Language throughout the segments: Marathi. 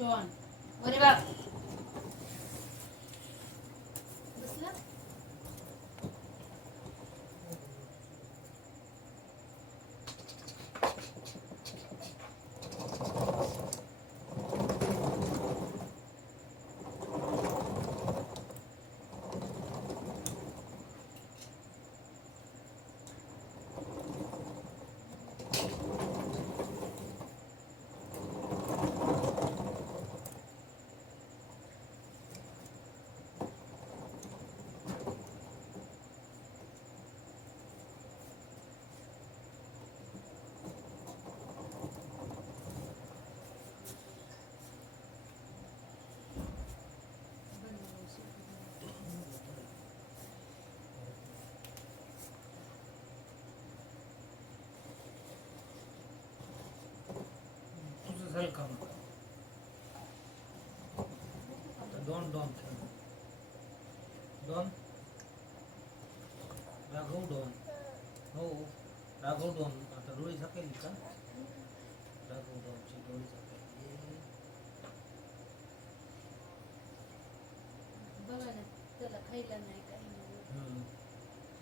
Go on. What about आता दोन दोन. खेळ दोन. राघव दोन. हो राघव दोन. आता डोळी झाकायली का? राघव दोनची डोळी झाकायली बघा ना त्याला खायला नाही काही.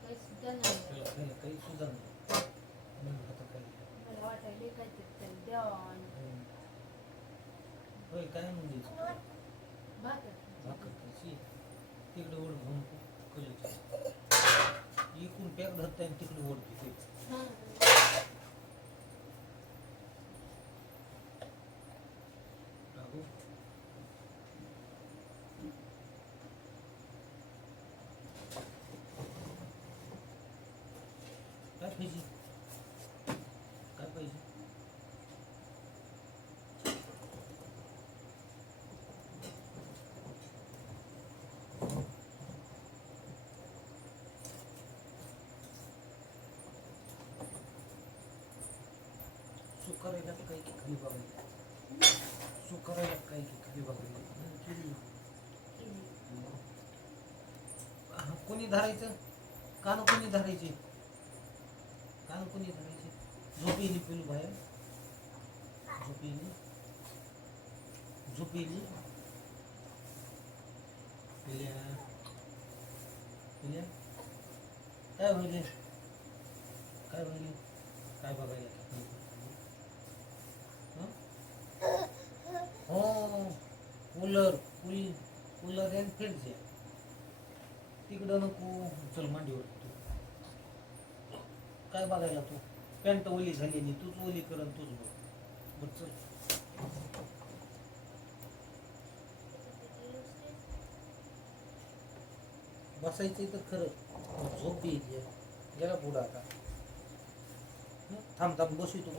काही सुद्धा नाही. काही आता खायला. मला वाटायला द्यावा आणि हम्म. होय काय म्हणजे भाकर त्याची तिकडे ओढ घेऊन कलेची इकडून पॅक धरता आणि तिकडे ओढ घेते हाँ राघव सुकारायला काय की खाली बघायला सुकारायला काय की खाली बघायला कोणी धरायचं? कान कोणी धरायचे? कान कोणी धरायचे? झोपेली पिलू बाहेर. झोपेली झोपेली पिल्या. पिल्या. काय होईल काय होईल काय बघायला हं? हो cooler cool cooler and fridge आहे. तिकडं नको चल मांडीवर तू. काय बघायला तू? पॅन्ट ओली झाली नाही तूच ओली करन तूच बघ. बरं चल. बसायचं तर खरं. झोप येईल जरा पुढं आता. हं? थांब थांब बसितो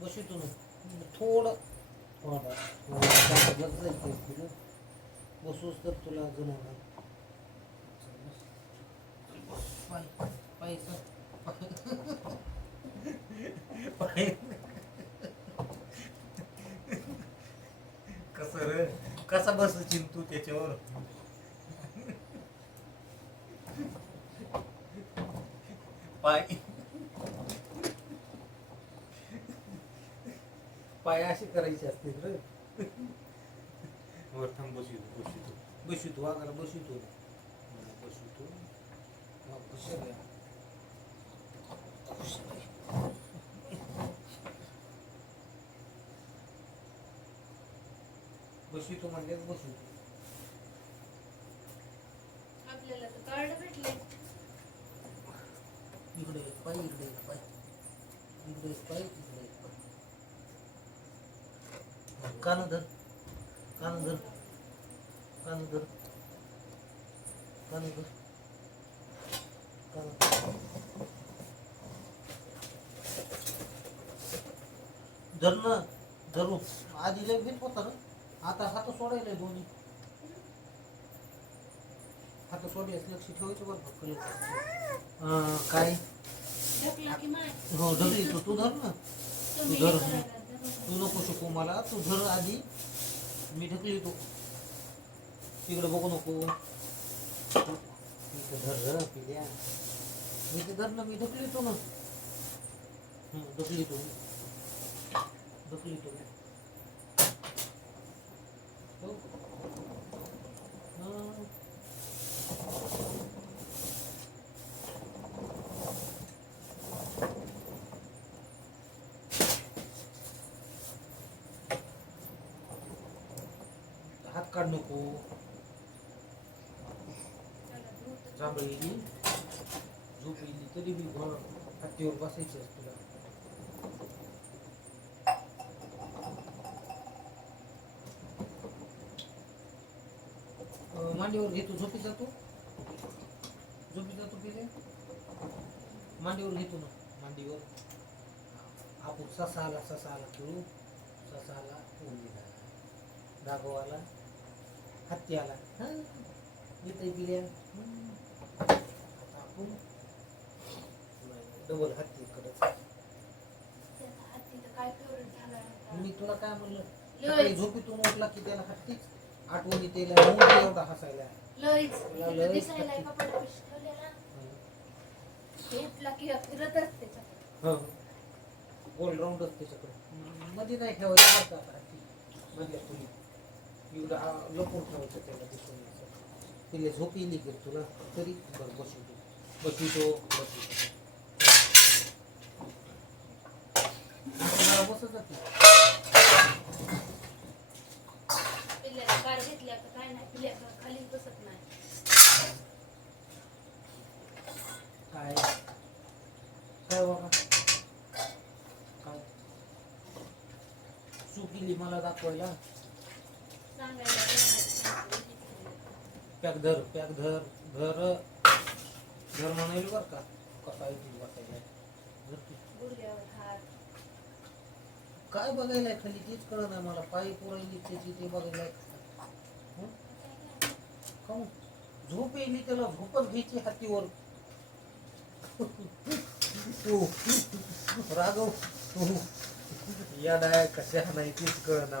बसितो ना थोडं थोडं थोडं बस जायचं पुढं बसूस तर तुला जमवणार पाय पाय सर पाय कस रे कसा बसशील तू त्याच्यावर पाय पाय असे करायचे असतील रे वर थांब बसितो बसितो बसितो वागायला बसितो बसितो हा, हुशार आहे. हुशार आहे. बसितो म्हणल्यास कान धर कान धर कान धर कान धर कान धर. धर ना आधी लय भीत होता रे आता हात सोडायला दोन्ही. हात सोडायच लक्ष ठेवायचं बरं फक्त काय? हो धर तू तू धर ना तुम्ही धर. तू नको शिकू मला. तू धर आधी. मी ढकली तू. तिकडे बघू नको. इथं धर धर पिल्या. मी ते धर ना मी ढकली तू ना. ढकली तू. ढकली तू हो. हं. हात काढ नको। त्याला धूत झोप येईल तरी बी भर हत्तीवर बसायचं तुला. मांडीवर घेतो झोपी जातो. झोपी जातो पहिले मांडीवर घेतो ना मांडीवर. आपण ससा आला ससा आला खेळू. ससा आला उंदीर. आला दागो आला हत्ती आला हा. येतंय पिल्या हम्म. आता आपण डबल हत्ती करत. मी तुला काय म्हणलं? झोपेतून उठला की त्याला हत्तीच? आठवण येते एवढा हसायला. हं. गोल राऊंडच त्याच्याकडे. हम्म, मध्ये नाही ठेवायचं मधल्या खोलीत एवढं लपून ठेवायचं त्याला दिसून तिला झोप येईल की तुला तरी बरं बसवतो बसवितो बसवितो आता जरा बसत पिल्ल्याला कार घेतल्या का काय नाही पिल्ल्या का बसत नाही. काय? काय बाबा? काय? चुकीली मला दाखवायला. पॅक धर पॅक धर धर धर म्हणायला बर का. कसा येतील बसायला. काय बघायला खाली? तेच कळत नाही मला. पायी पुरायली त्याची ते बघायला हं? झोप येईल त्याला. झोपच घ्यायची हातीवर. राघव. या डाय कशा नाही तेच कळ ना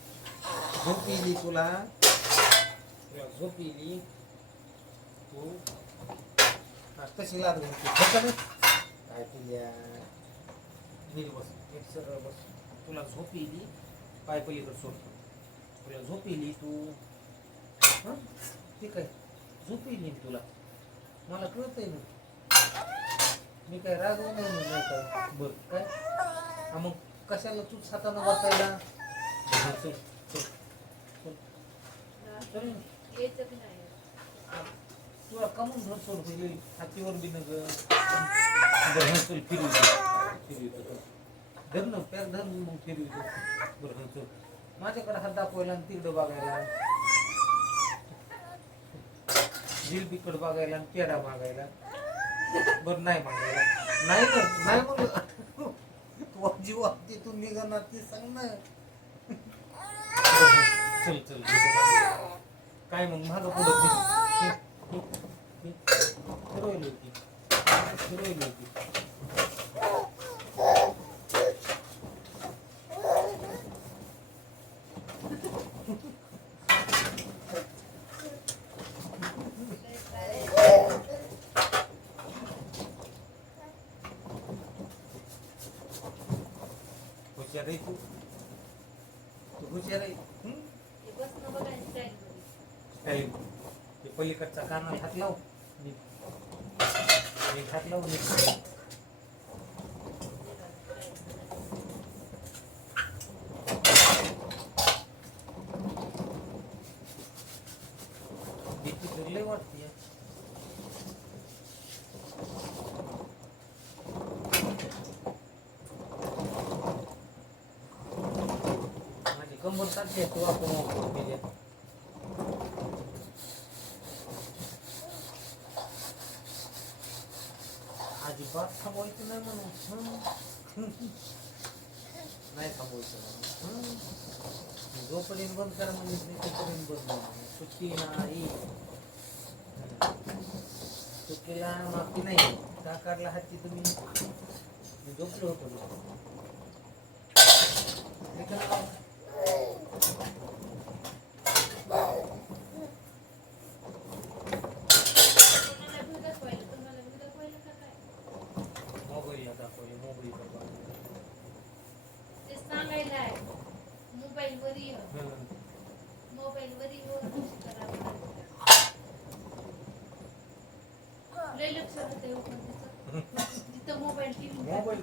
झोप येईल तुला. तुला झोप येईल तू. झोपा ना काय पिल्या नीट बस. नीट सरळ बस. तुला झोप येईल पाय पलीकडे सोड. तुला झोप येईल तू. हं? ठीक आहे झोप येईल तुला. मला कळत आहे ना. मी काय रागवून नाही काय बर. काय? हा मग कशाला तू हातानं वाचायला हा, चल चल चल चल ना. यायचं बी नाही. तुला कमून घर सोड पहिले हातीवर बी नग बरं धर पॅक धर मग माझ्याकडे हात दाखवायला आणि तिकडं बघायला जिलबीकडे बघायला आणि पेढा मागायला बरं नाही मागायला नाही ना नाही म्हणलं तू जीव तू निघणार ते सांग ना चल चल. काय मग माझं पुढं फिरवली होती. फिरवली होती. हुशार आहे तू. तू हुशार आहे. काही ते पलीकडचा कानाला हात लाव नीट एक हात लाव नीट भीती तर लय वाटते माझी कंबर सारखी आहे तू आपण वापरून गेल्या अजिबात थांबवायचं नाही म्हणून नाही थांबवायचं म्हणून हं. जोपर्यंत बंद करा म्हणजे तोपर्यंत बंद नाही. सुट्टी नाही सुट्टीला माफी नाही साकारला हाती तुम्ही मी झोपलो होतो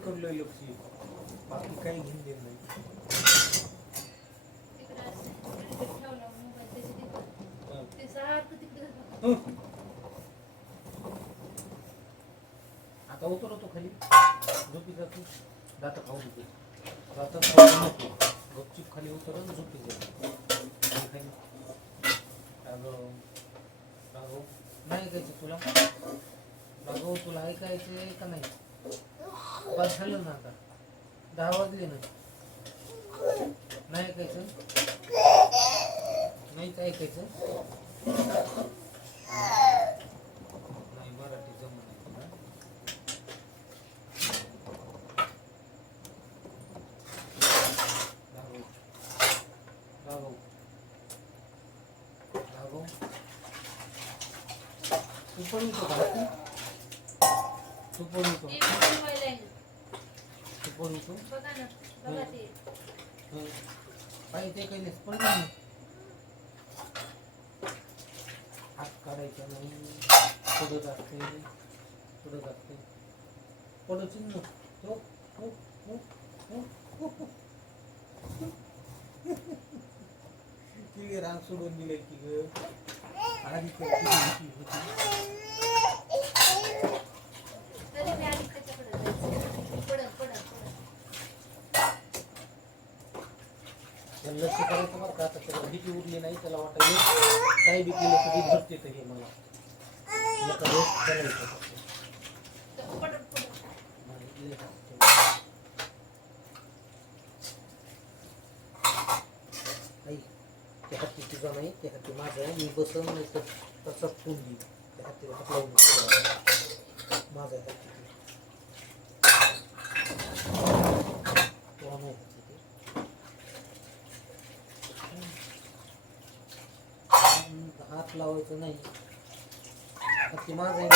पण लय लक्ष बाकी काही घेऊन देत नाही. आता उतरवतो खाली. झोपी जातो दात खाऊ नको दाता खाऊ नको. गपचिप खाली उतरत झोपी जातो अगं अगं नाही ऐकायचं तुला? अगं तुला ऐकायचं का नाही? बस झालं ना आता. दहा वाजले ना. नाही ऐकायचं? नाहीच ऐकायचं नाही मराठी जमत नाही तुला राघव राघव राघव तू पण येतो का तू? तू पण येतो टीव्ही बनवायला आहे ना तू पण येतो बघा ना बघा ते हं. काही ते काही नाही पण नाही हात काढायचा नाही पडत असते पडत असते पडत चिन्ह तो हो, हो, हो, हो, हो. तिने राग सोडून दिले की ग आधी तर किती भीती होती. तरी मी आधी त्याच्याकडे जायचं पडत पडत पडत त्याला लक्ष करायचं बरं का? आता त्याला भीती उरली नाही त्याला वाटायला काही बी केलं तरी भरते तर हे मला. एका करायचं नाही, ते हत्ती तुझा नाही ते हत्ती आहे. मी बसवून नाही तर तसाच ठेवून देईन. त्या हत्तीला हात लावून माझा आहे हत्ती ते. तुला नाही हत्ती ते. हम्म, हात लावायचं नाही. हत्ती माझा आहे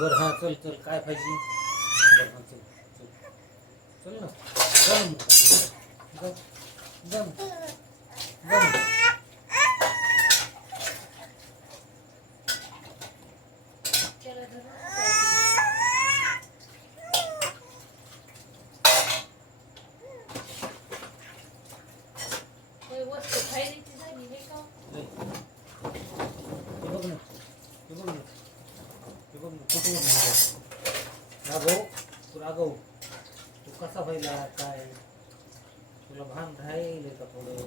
बरं हां चल चल काय पाहिजे? बरं हां चल चल. चल ना. जा जम जम जम त्याला धरून बसायचं. होय, वस्तू खायची झाली हे का लय. हे बघ ना हे बघ ना हे बघ ना कुठून राघव तू राघव तू कसा पाहिला काय तुला भान राहील का थोडं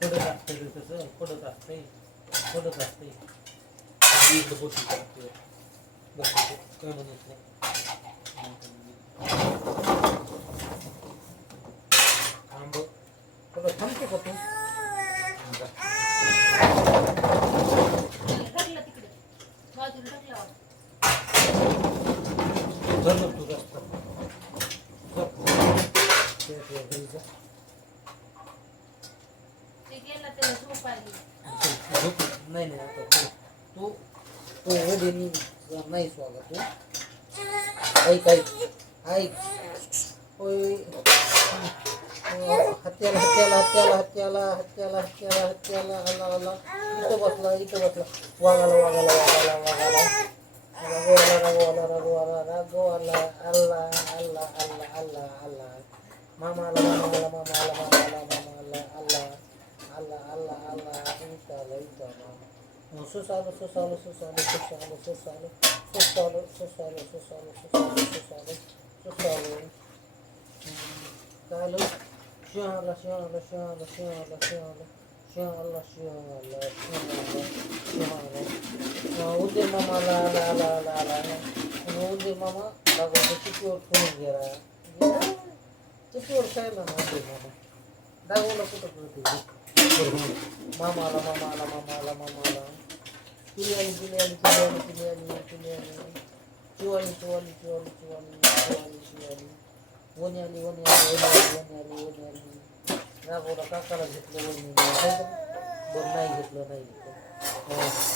पडत असते रे तसं पडत असते पडत असते इकडं बसू शकते बसू काय म्हणत नाही थांब थोडं थांबते का तू त्याला ढकला तिकडे बाजूला ढकला धर तू जास्त ते ते घरी जा. ते गेला त्याला झोप आली झोप नाही नाही आता तू तू तू ओढीनी नाही स्वागा तू ऐक ऐक ऐक होय हत्याला हत्याला हत्याला हत्याला हत्याला हत्याला हत्याला आला आला इथं बसला इथं बसला वागाला वागाला वागाला वागाला रागवाला रागवाला रागवाला रागवाला अल्ला अल्ला अल्ला अल्ला अल्ला मामाला मामाला मामाला मामाला मामाला अल्ला अल्ला अल्ला अल्ला इथं इथं मामा सुसालो सुसालो सुसालो सुसालो सुसालो सुसालो सुसालो सुसालो सुसालो सुसालो सुसालो कालो शिवाला शिवाला शिवाला शिवाला शिवाला शिवाला शिवाला शिवाला शिवाला उदय मामाला आला आला आला आला आणि उदय मामा बाबा कितीवर ठेवून गेला गेला तर कुठवर खायला ना आणले मामा दाखवला कुठं कळते मामा आला मामा आला मामा आला मामा आला तुली आली तुली आली तुली आली तुली आली तुली आली चिवाली चिवाली चिवाली चिवाली चिवाली चिवाली वनी आली वनी आली वनी आली वनी आली वनी आली दाखवला काकाला घेतलं वनी बरं नाही घेतलं नाही घेतलं